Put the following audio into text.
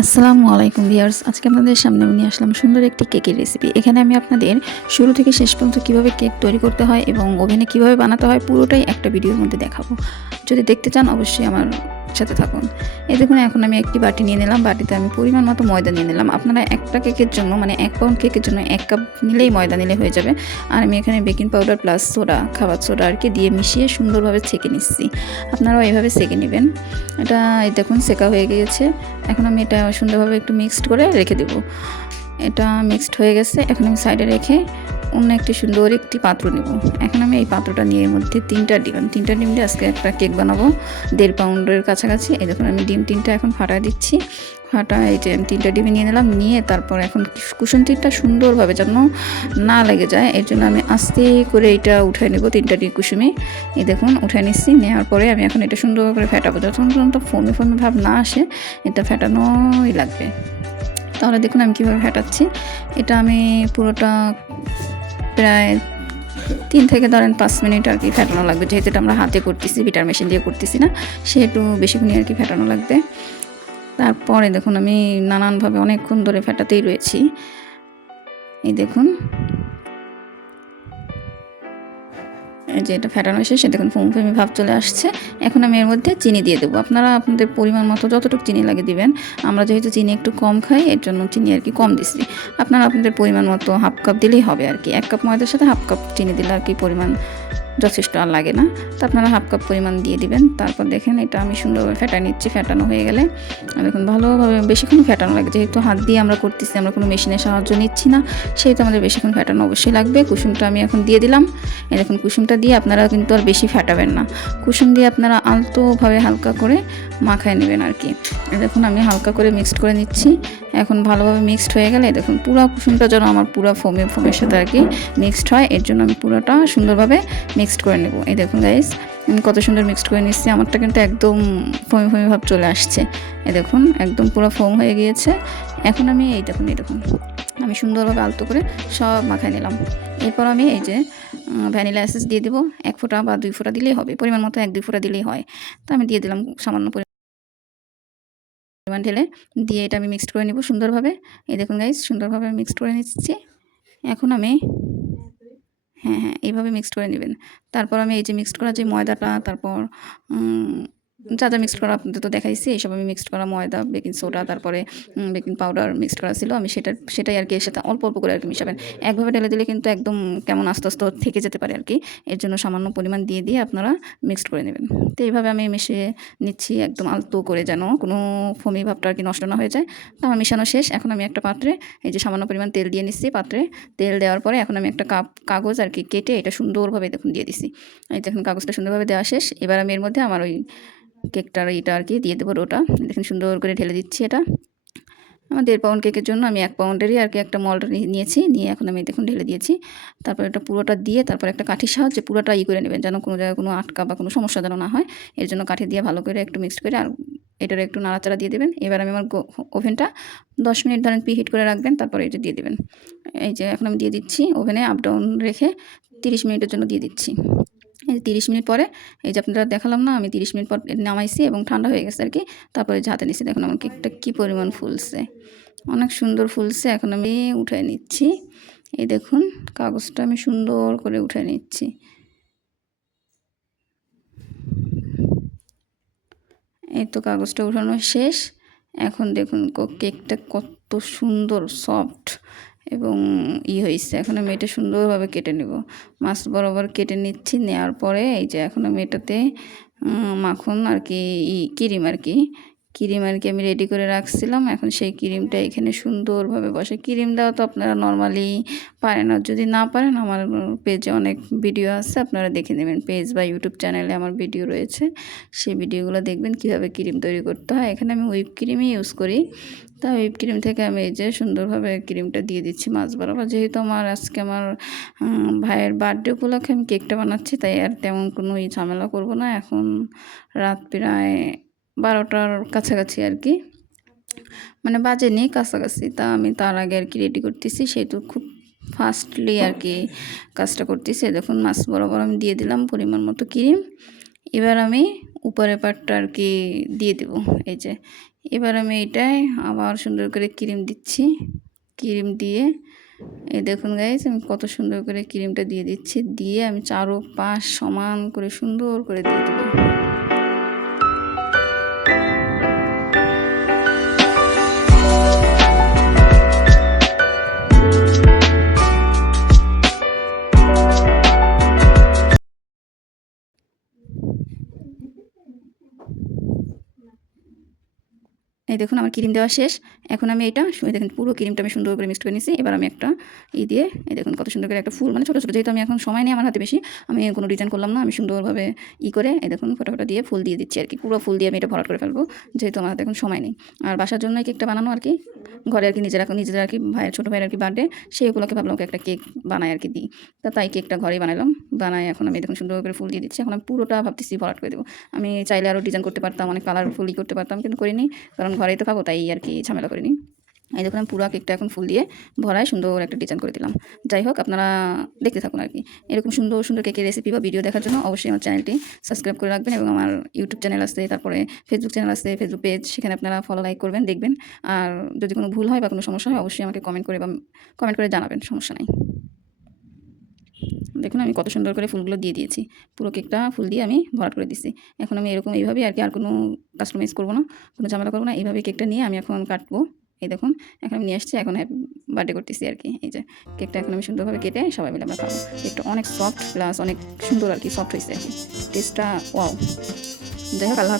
আসসালামু আলাইকুম ভিউয়ার্স, আজকে আপনাদের সামনে আমি নিয়ে আসলাম সুন্দর একটি কেকের রেসিপি। এখানে আমি আপনাদের শুরু থেকে শেষ পর্যন্ত কীভাবে কেক তৈরি করতে হয় এবং ওভেনে কীভাবে বানাতে হয় পুরোটাই একটা ভিডিওর মধ্যে দেখাবো। যদি দেখতে চান অবশ্যই আমার সাথে থাকুন। এই দেখুন, এখন আমি একটি বাটি নিয়ে নিলাম। বাটিতে আমি পরিমাণ মতো ময়দা নিয়ে নিলাম। আপনারা একটা কেকের জন্য মানে 1 পাউন্ড কেকের জন্য 1 কাপ নিলেই ময়দা নিলে হয়ে যাবে। আর আমি এখানে বেকিং পাউডার প্লাস সোডা, খাবার সোডা আর কি দিয়ে মিশিয়ে সুন্দরভাবে ছেঁকে নিচ্ছি। আপনারাও এইভাবে ছেঁকে নেবেন। এটা এই দেখুন ছেঁকা হয়ে গিয়েছে। এখন আমি এটা সুন্দরভাবে একটু মিক্সড করে রেখে দেব। এটা মিক্সড হয়ে গেছে। এখন আমি সাইডে রেখে অন্য একটি সুন্দর একটি পাত্র নেব। এখন আমি এই পাত্রটা নিয়ে এর মধ্যে 3টা ডিম দিয়ে আজকে একটা কেক বানাবো 1.5 পাউন্ডের কাছাকাছি। এই দেখুন আমি ডিম 3টা এখন ফাটায় দিচ্ছি। এই যে আমি 3টা ডিম নিয়ে নিলাম। নিয়ে তারপর এখন কুসুমটিটা সুন্দরভাবে যেন না লেগে যায়, এর জন্য আমি আস্তে করে এটা উঠায় নেব। 3টা ডিম কুসুমে এই দেখুন উঠায় নিচ্ছি। নেওয়ার পরে আমি এখন এটা সুন্দর করে ফেটাবো। যতক্ষণ পর্যন্ত ফোমে ভাব না আসে এটা ফেটানোই লাগবে। তাহলে দেখুন আমি কীভাবে ফেটাচ্ছি। এটা আমি পুরোটা প্রায় 3 থেকে ধরেন 5 মিনিট আর কি ফেটানো লাগবে, যেহেতু এটা আমরা হাতে করতেছি, বিটার মেশিন দিয়ে করতেছি না, সেহেতু বেশিক্ষণ আর কি ফেটানো লাগবে। তারপরে দেখুন আমি নানানভাবে অনেকক্ষণ ধরে ফেটাতেই রয়েছি। এই দেখুন যে এটা ফেটানো শেষে দেখুন ফোমি ভাব চলে আসছে। এখন আমি এর মধ্যে চিনি দিয়ে দেবো। আপনারা আপনাদের পরিমাণ মতো যতটুকু চিনি লাগে দিবেন। আমরা যেহেতু চিনি একটু কম খাই, এর জন্য চিনি আর কি কম দিচ্ছি। আপনারা আপনাদের পরিমাণ মতো হাফ কাপ দিলেই হবে আর কি। 1 কাপ ময়দার সাথে হাফ কাপ চিনি দিলে আর কি পরিমাণ যথেষ্ট আর লাগে না। তো আপনারা হাফ কাপ পরিমাণ দিয়ে দিবেন। তারপর দেখেন এটা আমি সুন্দরভাবে ফেটাই নিচ্ছি। ফেটানো হয়ে গেলে দেখুন ভালোভাবে বেশিক্ষণ ফেটানো লাগে, যেহেতু হাত দিয়ে আমরা করতেছি, আমরা কোনো মেশিনের সাহায্য নিচ্ছি না, সেহেতু আমাদের বেশিক্ষণ ফেটানো অবশ্যই লাগবে। কুসুমটা আমি এখন দিয়ে দিলাম। এই দেখুন কুসুমটা দিয়ে আপনারা কিন্তু আর বেশি ফেটাবেন না। কুসুম দিয়ে আপনারা আলতোভাবে হালকা করে মাখায় নেবেন আর কি। দেখুন আমি হালকা করে মিক্সড করে নিচ্ছি। এখন ভালোভাবে মিক্সড হয়ে গেলে দেখুন পুরো কুসুমটা যেন আমার পুরো ফোমের সাথে আর কি মিক্সড হয়, এর জন্য আমি পুরোটা সুন্দরভাবে মিক্সড করে নেব। এই দেখুন গাইস আমি কত সুন্দর মিক্সড করে নিচ্ছি। আমারটা কিন্তু একদম ফোমি ভাব চলে আসছে। এই দেখুন একদম পুরো ফোম হয়ে গিয়েছে। এখন আমি এই দেখুন আমি সুন্দরভাবে আলতো করে সব মাখায় নিলাম। এরপর আমি এই যে ভ্যানিলা এসেন্স দিয়ে দেবো। 1 ফোঁটা বা 2 ফোঁটা দিলেই হবে, পরিমাণ মতো 1-2 ফোঁটা দিলেই হয়। তো আমি দিয়ে দিলাম সামান্য পরিমাণ ঢেলে। দিয়ে এটা আমি মিক্সড করে নেব সুন্দরভাবে। এই দেখুন গাইস সুন্দরভাবে মিক্সড করে নিচ্ছি। এখন আমি এইভাবে মিক্সড করে নেবেন। তারপর আমি এই যে মিক্সড করা যে ময়দাটা, তারপর যা মিক্সড করা আপনাদের তো দেখাইছি। এইসব আমি মিক্সড করা ময়দা, বেকিং সোডা, তারপরে বেকিং পাউডার মিক্সড করা ছিল। আমি সেটাই আর কি এর সাথে অল্প করে আর কি মিশাবেন। একভাবে ঢেলে দিলে কিন্তু একদম কেমন আস্তে থেকে যেতে পারে আর কি। এর জন্য সামান্য পরিমাণ দিয়ে আপনারা মিক্সড করে নেবেন। তো এইভাবে আমি মিশিয়ে নিচ্ছি একদম আলতো করে, যেন কোনো ফোমি ভাবটা আর কি নষ্ট না হয়ে যায়। তো আমার মিশানো শেষ। এখন আমি একটা পাত্রে এই যে সামান্য পরিমাণ তেল দিয়ে নিচ্ছি। পাত্রে তেল দেওয়ার পরে এখন আমি একটা কাগজ আর কি কেটে এটা সুন্দরভাবে দেখুন দিয়ে দিছি। এই দেখুন কাগজটা সুন্দরভাবে দেওয়া শেষ। এবার আমি এর মধ্যে আমার ওই কেকটার এটা আর কি দিয়ে দেবো ডোটা। দেখুন সুন্দর করে ঢেলে দিচ্ছি। এটা আমার 1.5 পাউন্ড কেকের জন্য আমি 1 পাউন্ডেরই আর কি একটা মল্ড নিয়েছি। নিয়ে এখন আমি দেখুন ঢেলে দিয়েছি। তারপর এটা পুরোটা দিয়ে তারপর একটা কাঠির সাহায্যে পুরোটা করে নেবেন, যেন কোনো জায়গায় কোনো আটকা বা কোনো সমস্যা যেন না হয়। এর জন্য কাঠি দিয়ে ভালো করে একটু মিক্সড করে আর এটার একটু নাড়াচাড়া দিয়ে দেবেন। এবার আমি আমার ওভেনটা 10 মিনিট ধরেন প্রিহিট করে রাখবেন। তারপরে এটা দিয়ে দেবেন। এই যে এখন আমি দিয়ে দিচ্ছি ওভেনে আপ ডাউন রেখে 30 মিনিটের জন্য দিয়ে দিচ্ছি। এই 30 মিনিট পরে এই যে আপনারা দেখালাম না, আমি 30 মিনিট পর নামাইছি এবং ঠান্ডা হয়ে গেছে আর কি। তারপরে যে হাতে নিচ্ছি দেখুন আমার কেকটা কী পরিমাণ ফুলছে, অনেক সুন্দর ফুলছে। এখন আমি উঠায় নিচ্ছি। এই দেখুন কাগজটা আমি সুন্দর করে উঠায় নিচ্ছি। এই তো কাগজটা উঠানো শেষ। এখন দেখুন কেকটা কত সুন্দর সফট এবং হয়েছে। এখন আমি এটা সুন্দরভাবে কেটে নেব। মাছ বরাবর কেটে নিচ্ছি। নেওয়ার পরে এই যে এখন আমি এটাতে মাখন আর কি ক্রিম আর কি আমি রেডি করে রাখছিলাম। এখন সেই ক্রিমটা এখানে সুন্দরভাবে বসে। ক্রিম দেওয়া তো আপনারা নর্মালি পারেন, আর যদি না পারেন আমার পেজে অনেক ভিডিও আছে, আপনারা দেখে নেবেন। পেজ বা ইউটিউব চ্যানেলে আমার ভিডিও রয়েছে, সেই ভিডিওগুলো দেখবেন কীভাবে ক্রিম তৈরি করতে হয়। এখানে আমি হুইপ ক্রিমই ইউজ করি। তা হুইপ ক্রিম থেকে আমি এই যে সুন্দরভাবে ক্রিমটা দিয়ে দিচ্ছি মাছ বরাবর। যেহেতু আজকে আমার ভাইয়ের বার্থডে উপলক্ষে আমি কেকটা বানাচ্ছি, তাই আর তেমন কোনো ঝামেলা করব না। এখন রাত প্রায় 12টার কাছাকাছি আর কি, মানে বাজেনি, কাছাকাছি। তা আমি তার আগে আর কি রেডি করতেছি, সেহেতু খুব ফাস্টলি আর কি কাজটা করতেছি। দেখুন মাছ বরাবর আমি দিয়ে দিলাম পরিমাণ মতো ক্রিম। এবার আমি উপরের পাটটা আর কি দিয়ে দেব। এই যে এবার আমি এটাই আবার সুন্দর করে ক্রিম দিচ্ছি। ক্রিম দিয়ে এই দেখুন গাইস, আমি কত সুন্দর করে ক্রিমটা দিয়ে দিচ্ছি। দিয়ে আমি চারোপাশ সমান করে সুন্দর করে দিয়ে দেবো। এই দেখুন আমার ক্রিম দেওয়া শেষ। এখন আমি এটা দেখুন পুরো ক্রিমটা আমি সুন্দর করে মিক্সড করে নিয়েছি। এবার আমি একটা দিয়ে এই দেখুন কত সুন্দর করে একটা ফুল, মানে ছোটো ছোটো, যেহেতু আমি এখন সময় নেই আমার হাতে বেশি, আমি কোনো ডিজাইন করলাম না, আমি সুন্দরভাবে করে এই দেখুন ফোটা দিয়ে ফুল দিয়ে দিচ্ছি আর কি। পুরো ফুল দিয়ে আমি এটা ভরাট করে ফেলবো, যেহেতু আমার হাতে এখন সময় নেই। আর বাসার জন্য কেকটা বানানো আর কি, ঘরে আর কি নিজেরা আর কি ভাইয়ের ছোটো ভাইয়ের আর কি বার্থডে, সেইগুলোকে ভাবলাম ওকে একটা কেক বানাই আর কি দিই। তাই কেকটা ঘরেই বানালাম। এখন আমি দেখুন সুন্দর করে ফুল দিয়ে দিচ্ছি। এখন আমি পুরোটা ভাবতেছি ভরাট করে দেবো। আমি চাইলে আরও ডিজাইন করতে পারতাম, অনেক কালারফুলই করতে পারতাম, কিন্তু করিনি, কারণ ঘরেই তো খাবো, তাই আর কি ঝামেলা করিনি। এই দেখুন আমি পুরো কেকটা এখন ফুল দিয়ে ভরায় সুন্দর একটা ডিজাইন করে দিলাম। যাই হোক, আপনারা দেখতে থাকুন আর কি। এরকম সুন্দর সুন্দর কেকের রেসিপি বা ভিডিও দেখার জন্য অবশ্যই আমার চ্যানেলটি সাবস্ক্রাইব করে রাখবেন, এবং আমার ইউটিউব চ্যানেল আছে, তারপরে ফেসবুক চ্যানেল আছে, ফেসবুক পেজ, সেখানে আপনারা ফলো লাইক করবেন, দেখবেন। আর যদি কোনো ভুল হয় বা কোনো সমস্যা হয় অবশ্যই আমাকে কমেন্ট করে জানাবেন, সমস্যা নাই। দেখুন আমি কত সুন্দর করে ফুলগুলো দিয়ে দিয়েছি। পুরো কেকটা ফুল দিয়ে আমি ভরাট করে দিচ্ছি। এখন আমি এইভাবেই আর কি, আর কোনো কাস্টমাইজ করবো না, কোনো ঝামেলা করবো না। এইভাবেই কেকটা নিয়ে আমি এখন কাটবো। এই দেখুন এখন আমি নিয়ে আসছি, এখন হ্যাপি বার্থডে করতেছি আর কি। এই যে কেকটা এখন আমি সুন্দরভাবে কেটে সবাই মিলে আমরা খাবো। কেকটা অনেক সফট প্লাস অনেক সুন্দর আর কি, সফট হয়েছে আর কি, টেস্টটা ওয়াও। যাই হোক, আল্লাহ।